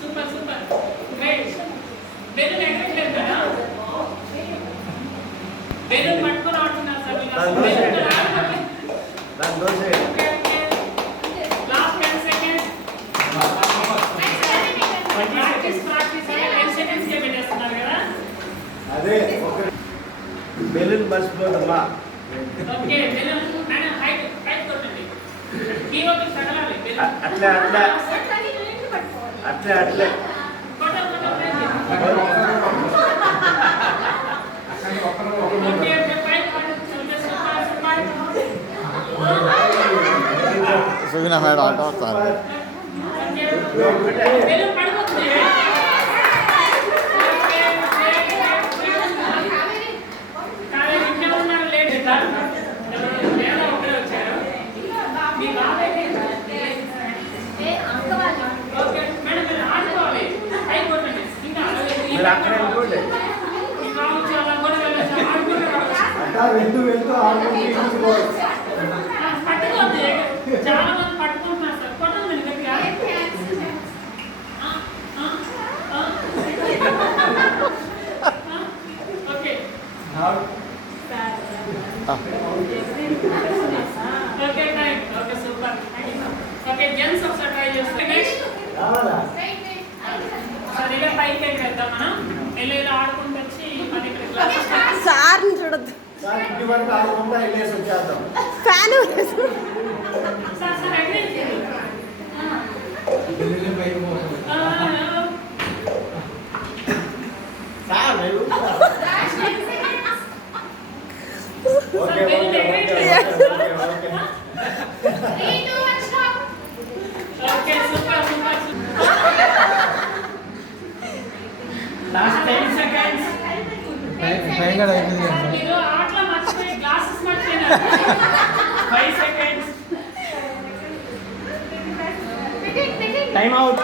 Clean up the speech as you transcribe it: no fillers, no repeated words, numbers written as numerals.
Super super great. Balloon ఎక్కట్లేదు కదా, balloon పట్టుకొని ఆడుతున్నారు sir. Last 10 seconds practice 10 seconds కే పెట్టేస్తున్నారు కదా. అదే బెలూన్ మర్చిపోదమ్మా. ఓకే బెలూన్ మేడం హైట్ కొట్టండి. హీరోకి తగలాలి బెలూన్. అట్లే అట్లే అట్లే అట్లే సువినా మేడం ఆట ఆడతారు. అక్కడే అనుకోండి వెళ్తూ వెళ్తూ చాలా మంది పట్టుకుంటున్నారు సార్. కొట్టండి గట్టిగా. Okay okay time. Okay super. Okay gents ఒకసారి ట్రై చేస్తే సరిగా పైకి ఎక్కడేద్దాం మనం. వెళ్ళి ఆడుకుంటూ వచ్చి మన ఇక్కడ సార్ని చూడద్దు. ఫ్యాన్ సార్ సార్ ఎక్కడైతే okay super super. Last 10 seconds. మీరు ఆటలో మర్చిపోయి గ్లాసెస్ మర్చిపోయినారు. 5 సెకండ్స్. Time out.